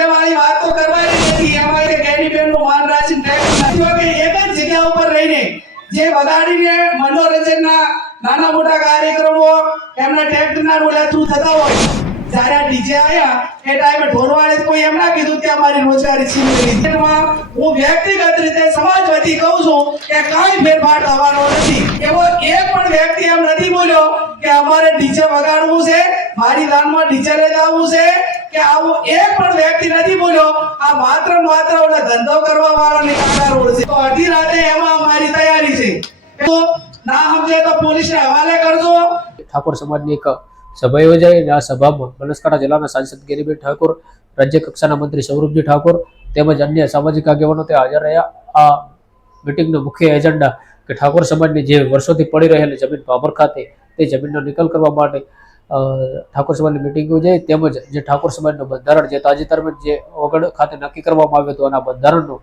DJ વાળી વાત તો કરવાની નથી, એમાં કે કેરીબેન નું માન રાખીને ટેક્સ નાખ્યો કે એક જ જગ્યા ઉપર રહીને જે વગાડીને મનોરંજનના નાના મોટા કાર્યક્રમો એમના ટેક્સના રોલા થ્રુ થતા હોય, જ્યારે આ ડીજે આયા એ ટાઈમે ઢોરવાળે કોઈ એમ ના કીધું કે અમારી રોજગારી છીનવી લીધી. હું વ્યક્તિગત રીતે સમાજ વતી કહું છું કે કાંઈ ફેરફાર થવાનો નથી. એવો એક પણ વ્યક્તિ એમ નથી બોલ્યો કે અમારે ડીજે વગાડવું છે, મારી દાનમાં ડીજે લઈ આવવું છે કે આવું એક પણ વ્યક્તિ નથી બોલ્યો. આ માત્ર ઓલા ધંધો કરવા વાળાની કાકા રોડ છે. તો અડધી રાતે એમાં અમારી તૈયારી છે. તો ના સમજે તો પોલીસને હવાલે કરજો. ઠાકોર સમાજની એક સભા યોજાઈ અને આ સભામાં બનાસકાંઠા જિલ્લાના સાંસદ ગેરીબેન ઠાકોર, રાજ્ય કક્ષાના મંત્રી સૌરભજી ઠાકોર તેમજ અન્ય સામાજિક આગેવાનો તે હાજર રહ્યા. આ મિટિંગનો મુખ્ય એજન્ડા કે ઠાકોર સમાજની જે વર્ષોથી પડી રહેલી જમીન ભાભર ખાતે તે જમીનનો નિકાલ કરવા માટે ઠાકોર સમાજની મિટિંગ યોજાઈ. તેમજ જે ઠાકોર સમાજનું બંધારણ જે તાજેતરમાં જે ઓગણ ખાતે નક્કી કરવામાં આવ્યું હતું, અને આ બંધારણનું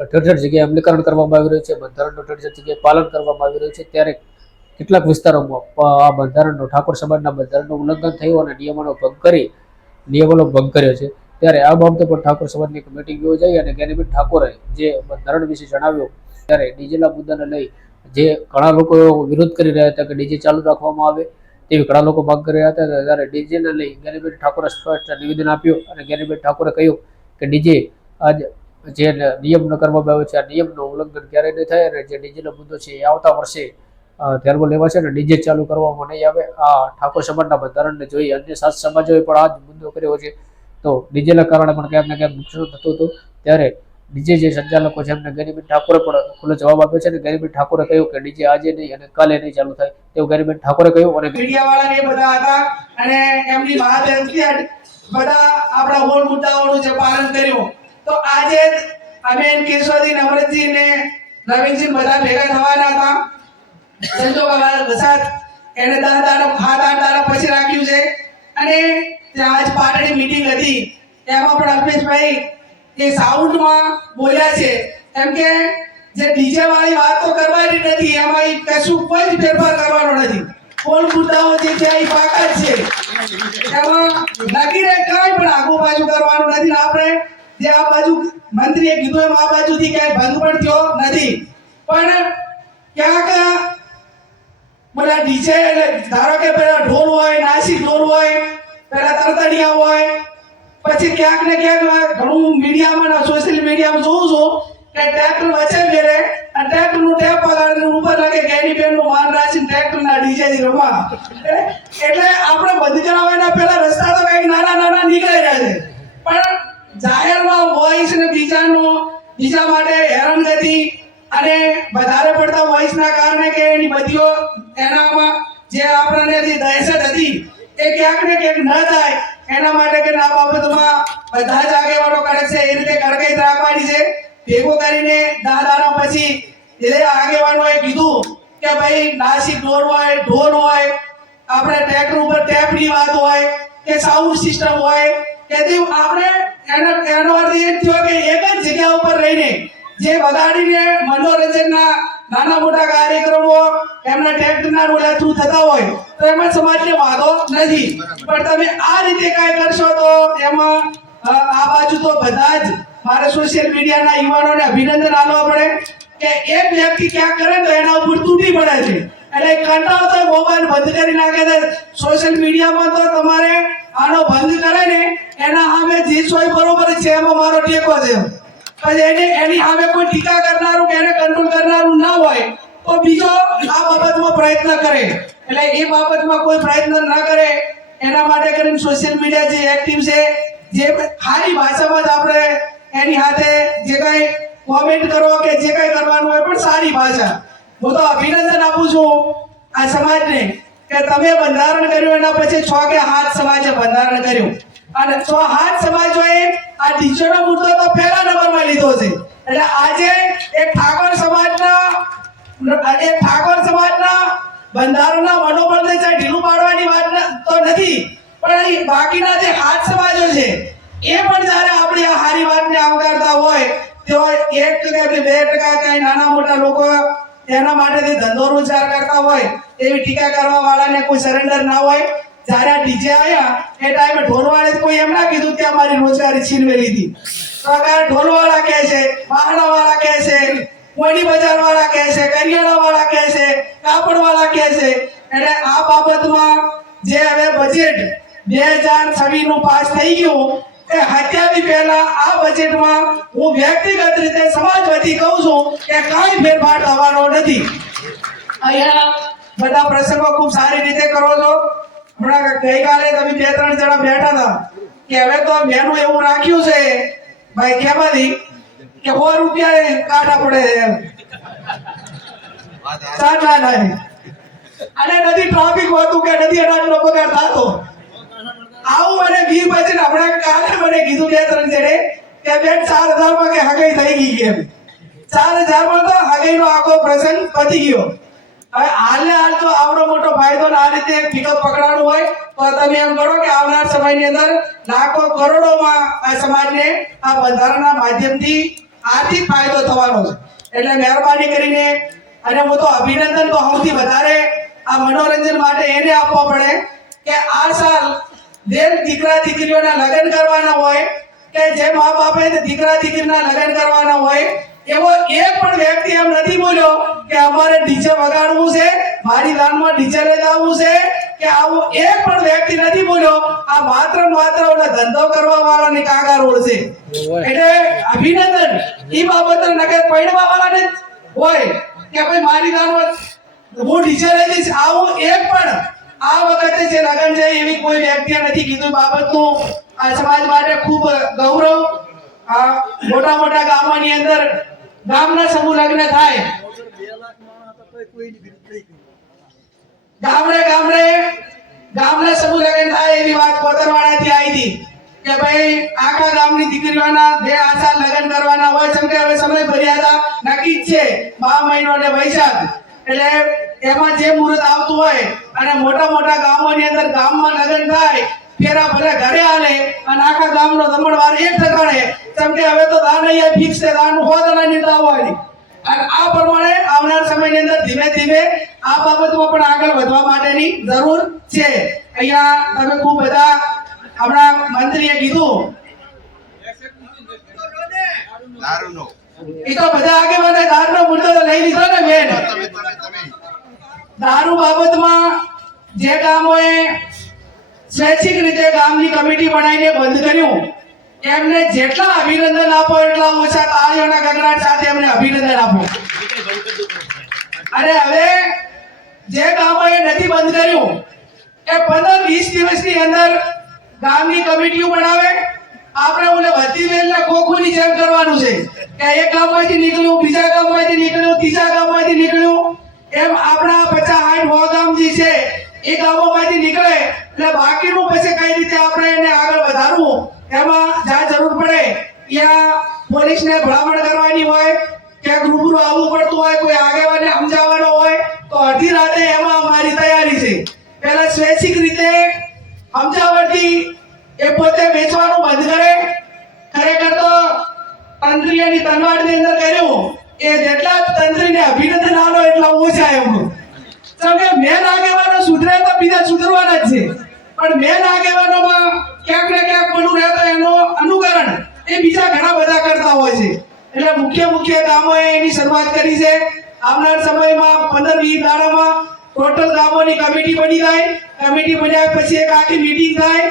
ઠેર ઠેર જગ્યાએ અમલીકરણ કરવામાં આવી રહ્યું છે, બંધારણનું ઠેર ઠેર જગ્યાએ પાલન કરવામાં આવી રહ્યું છે, ત્યારે કેટલાક વિસ્તારોમાં આ બંધારણનું ઠાકોર સમાજના બંધારણનું ઉલ્લંઘન થયું અને નિયમોનો ભંગ કર્યો છે. ત્યારે આ બાબતે પણ ઠાકોર સમાજની એક મિટિંગ યોજાઈ અને ગેરીબેન ઠાકોરે જે બંધારણ વિશે જણાવ્યું. ત્યારે ડીજેના મુદ્દાને લઈ જે ઘણા લોકો વિરોધ કરી રહ્યા હતા કે ડીજે ચાલુ રાખવામાં આવે તેવી ઘણા લોકો માંગ કરી રહ્યા હતા, ત્યારે ડીજેને લઈ ગેરીબેન ઠાકોરે સ્પષ્ટ નિવેદન આપ્યું અને ગેરીબેન ઠાકોરે કહ્યું કે ડીજે આજ જે નિયમ ન કરવામાં આવે છે આ નિયમનું ઉલ્લંઘન ક્યારેય નહીં થાય અને જે ડીજેનો મુદ્દો છે એ આવતા વર્ષે ધ્યાનમાં લેવાશે અને ડીજે ચાલુ કરવામાં નહીં આવે. આ ઠાકોર સમાજના બંધારણને જોઈ અન્ય સાત સમાજોએ પણ આ જ મુદ્દો કર્યો છે. તો ડીજેના કારણે પણ ક્યાંક ને ક્યાંક નુકસાન થતું હતું. ત્યારે ડીજે જે સંચાલકો છે એમને ગેરીબેન ઠાકોરે પણ ખુલ્લો જવાબ આપ્યો છે અને ગેરીબેન ઠાકોરે કહ્યું કે ડીજે આજે નહીં અને કાલે નહીં ચાલુ થાય તેવું ગેરીબેન ઠાકોરે કહ્યું. અને મીડિયા વાળાને બધા હતા અને એમની મહાદેવથી બધા આપણા મૂળ મુદ્દાઓનું જે પાલન કર્યું. તો આજે અમે કેશવજી, નમ્રતજી ને નવીનજી બધા ભેગા થવાના હતા. સંજોગ વસાત એને 10 દાડા 7-8 દાડા પછી રાખ્યું છે અને ત્યાં આજ પાટણી મીટિંગ હતી. એમાં પણ અલ્પેશભાઈ એ સાઉન્ડમાં બોલ્યા છે એમ કે જે ડીજે વાળી વાત તો કરવાની નથી, એમાં કશું કોઈ ફેરફાર કરવાનો નથી. કોલ મુદ્દાઓ જે છે એ પાકા જ છે, એમાં નક્કીને કાંઈ પણ આગુ બાજુ કરવાનું નથી. આપણે જે આ બાજુ મંત્રીએ કીધું એમ આ બાજુથી ક્યાંય ભંગ પણ થયો નથી. પણ ક્યાંક બોલા ડીજે ધારો કે પેલા ઢોલ હોય, નાસિક ઢોલ હોય, પેલા તરતડિયા હોય, પછી ક્યાંક ને ક્યાંક ઘણું મીડિયામાં સોશિયલ મીડિયામાં જોઉં છું કે ટ્રેક્ટર વચ્ચે ફેરે અને ટ્રેક્ટરનું ટેપ પગાડીને ઉપર લાગે ગેરીબેનનું માન રાખીને ટ્રેક્ટરના ડીજેથી રમવા. એટલે આપણે બંધ કરાવવાના પેલા રસ્તા તો કંઈક નાના નીકળી રહ્યા છે, પણ જાહેરમાં વોઇસ ને બીજા માટે હેરાનગતિ અને વધારે પડતા વોઇસના કારણે કે એની બધીઓ એનામાં જે આપણને જે દહેશત હતી એ ક્યાંક ને ક્યાંક ન થાય એના માટે કે આ બાબતમાં બધા જ આગેવાનો કરે છે એ રીતે કડકાઈ રાખવાની છે. ભેગો કરીને 10 દાડા પછી એ આગેવાનોએ કીધું કે ભાઈ નાસિક ઢોલ હોય, આપણે ટ્રેક્ટર ઉપર ટેપની વાત હોય કે સાઉન્ડ સિસ્ટમ હોય કે આપણે એનો અર્થ એ થયો કે એક જ જગ્યા ઉપર રહીને જે વગાડીને મનોરંજનના નાના મોટા કાર્યક્રમો એમના ટેક્સના રોલા થ્રુ થતા હોય તો એમાં સમાજને વાંધો નથી. પણ તમે આ રીતે કાંઈ કરશો તો એમાં આ બાજુ તો બધા જ મારે સોશિયલ મીડિયાના યુવાનોને અભિનંદન આપવા પડે કે એક વ્યક્તિ ક્યાંક કરે તો એના ઉપર તૂટી પડે છે. એટલે કંટાળો તો મોબાઈલ બંધ કરી નાખે છે. સોશિયલ મીડિયામાં તો તમારે આનો બંધ કરે ને એના સામે જે સોય બરોબર છે એમાં મારો ટેકો છે. પછી એની સામે કોઈ ટીકા કરનારું કે એને કંટ્રોલ કરનારું ના હોય તો બીજો આ બાબતમાં પ્રયત્ન કરે. એટલે એ બાબતમાં કોઈ પ્રયત્ન ના કરે એના માટે કરીને સોશિયલ મીડિયા જે એક્ટિવ છે, જે સારી ભાષામાં જ આપણે એની સાથે જે કાંઈ કોમેન્ટ કરો કે જે કાંઈ કરવાનું હોય પણ સારી ભાષા. હું તો અભિનંદન આપું છું આ સમાજને કે તમે બંધારણ કર્યું એના પછી 6 કે 7 સમાજે બંધારણ કર્યું અને 6-7 સમાજોએ આ ડીજેનો મુદ્દો તો પહેલા નંબરમાં લીધો છે. એટલે આજે એક ઠાકોર સમાજના બંધારણના મનોબળને ઢીલું પાડવાની વાત તો નથી, પણ બાકીના જે 7 સમાજો છે એ પણ જ્યારે આપણી આ સારી વાતને આવકારતા હોય તો 1% કે 2% કઈ નાના મોટા લોકો એના માટેથી ધંધો રોજગાર કરતા હોય એવી ટીકા કરવા વાળાને કોઈ સરેન્ડર ના હોય. જ્યારે આ ડીજે આવ્યા એ ટાઈમે ઢોલવાળે કોઈ એમ ના કીધું કે અમારી રોજગારી છીનવી લીધી. તો આ ઢોલવાળા કહે છે, વાહણાવાળા કહે છે, મોડી બજારવાળા કહે છે, કરિયાણાવાળા કહે છે, કાપડવાળા કહે છે. એટલે આ બાબતમાં જે હવે બજેટ 2026 નું પાસ થઈ ગયું એ હત્યાથી પહેલા આ બજેટમાં હું વ્યક્તિગત રીતે સમાજ વતી કહું છું કે કાંઈ ફેરફાર થવાનો નથી. અહીંયા બધા પ્રસંગો ખૂબ સારી રીતે કરો છો. હમણાં ગઈકાલે તમે 2-3 જણા બેઠા હતા કે હવે તો મેનું એવું રાખ્યું છે ભાઈ કેમાંથી કે 100 રૂપિયા કાઢા પડે એમ. ના નહીં અને નથી ટ્રાફિક હોતું કે નથી અનાજનો પગાર થતો. આવું મને 20 પછી હમણાં કાલે મને કીધું 2-3 જણે કે બેન 4000 માં કે હગાઈ થઈ ગઈ એમ. 4000 માં તો હગાઈનો આખો પ્રસંગ પતી ગયો. હવે હાલ તો આવડો મોટો ફાયદો આ રીતે પિકઅપ પકડાણું હોય તો તમે એમ કરો કે આવનાર સમયની અંદર લાખો કરોડોમાં આ સમાજને આ બંધારણના માધ્યમથી આર્થિક ફાયદો થવાનો છે. એટલે મહેરબાની કરીને અને હું તો અભિનંદન તો સૌથી વધારે આ મનોરંજન માટે એને આપવો પડે કે આ સાલ જેમ દીકરા દીકરીઓના લગ્ન કરવાના હોય કે જે મા બાપે દીકરા દીકરીના લગ્ન કરવાના હોય એવો એક પણ વ્યક્તિ એમ નથી બોલ્યો કે અમારે ડીજે વગાડવું છે, મારી દાનમાં ડીજે લઈ આવવું છે કે આવું એક પણ વ્યક્તિ નથી બોલ્યો. આ માત્ર ઓલા ધંધો કરવા વાળાની કાગાર ઓળશે. એટલે અભિનંદન એ બાબત નગર પૈણવા વાળાને હોય કે ભાઈ મારી દાનમાં હું ડીજે લઈ જઈશ. આવું એક પણ આ વખતે જે લગન છે એવી કોઈ વ્યક્તિએ નથી કીધું. બાબતનું આ સમાજ માટે ખૂબ ગૌરવ. આ મોટા ગામોની અંદર ગામના સમૂહ લગ્ન થાય, ગામના સમૂહ લગ્ન થાય એવી વાત કોતરવાડાથી આવી હતી કે ભાઈ આખા ગામની દીકરીઓના જે આશા લગ્ન કરવાના હોય છે કે હવે સમય મર્યાદા નક્કી જ છે, મહા મહિનો અને વૈશાખ. એટલે એમાં જે મુહૂર્ત આવતું હોય અને મોટા ગામોની અંદર ગામમાં લગ્ન થાય ફેરા ભલે ઘરે આલે અને આખા ગામનો દમણવાર એક ઠકાણે. કેમ કે હવે તો દાન અહીંયા ફિક્સ છે, દાન હોદના નીતા હોય અને આ પ્રમાણે આવનાર સમયની અંદર ધીમે આ બાબતમાં પણ આગળ વધવા માટેની જરૂર છે. અહીંયા તમે ખૂબ બધા હમણાં મંત્રીએ કીધું એ તો બધા આગેવાને દારૂનો મુદ્દો તો લઈ લીધો ને બેન. દારૂ બાબતમાં જે ગામોએ સ્વૈચ્છિક રીતે ગામની કમિટી બનાવીને બંધ કર્યું એમને જેટલા અભિનંદન આપો એટલા ઓછા. તાળીઓના ગગડાટ સાથે એમને અભિનંદન આપો. અને હવે જે ગામોએ નથી બંધ કર્યું એ 15-20 દિવસની અંદર ગામની કમિટીઓ બનાવે. આપણે ઓલે વધી વેલના ખોખુની જેમ કરવાનું છે કે એક ગામમાંથી નીકળ્યું, બીજા ગામમાંથી નીકળ્યું, ત્રીજા ગામમાંથી નીકળ્યું, એમ આપણા 50-60 ગામ જે છે એ ગામોમાંથી નીકળે એટલે બાકીનું પછી કઈ રીતે આપણે એને આગળ વધારવું એમાં જ્યાં જરૂર પડે ત્યાં પોલીસને ભલામણ કરવાની હોય કે રૂબરૂ આવવું પડતું હોય, કોઈ આગેવાને સમજાવવાનો હોય તો અડધી રાતે એમાં અમારી તૈયારી છે. પહેલા સ્વૈચ્છિક રીતે સમજાવટથી એ પોતે વેચવાનું બંધ કરે. ખરેખર તો તંત્રીની તનવાડની અંદર કર્યું એ જેટલા તંત્રીને અભિનંદન આલો એટલા ઓછા એમનું. કેમ કે મેન આગેવાનો સુધરે તો બીજા સુધરવાના જ છે, પણ મેન આગેવાનોમાં ક્યાંક ને ક્યાંક પડું રહેતો એનો અનુકરણ એ બીજા ઘણા બધા કરતા હોય છે. એટલે મુખ્ય ગામોએ એની શરૂઆત કરી છે. આવનાર સમયમાં 15-20 દાડામાં ટોટલ ગામોની કમિટી બની જાય. કમિટી બન્યા પછી એક આખી મીટિંગ થાય,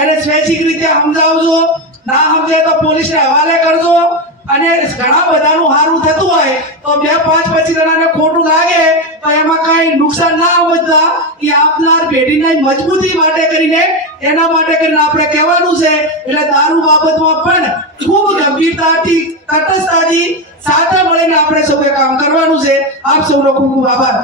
એને સ્વૈચ્છિક રીતે સમજાવજો, ના સમજે તો પોલીસને હવાલે કરજો. અને ઘણા બધાનું સારું થતું હોય તો 2-5-25 જણાને ખોટું લાગે તો એમાં કઈ નુકસાન ના સમજતા એ આપનાર પેઢીને મજબૂતી માટે કરીને એના માટે કરીને આપણે કહેવાનું છે. એટલે દારૂ બાબતમાં પણ ખૂબ ગંભીરતાથી તટસ્થતાથી સાથે મળીને આપણે સૌએ કામ કરવાનું છે. આપ સૌનો ખૂબ ખૂબ આભાર.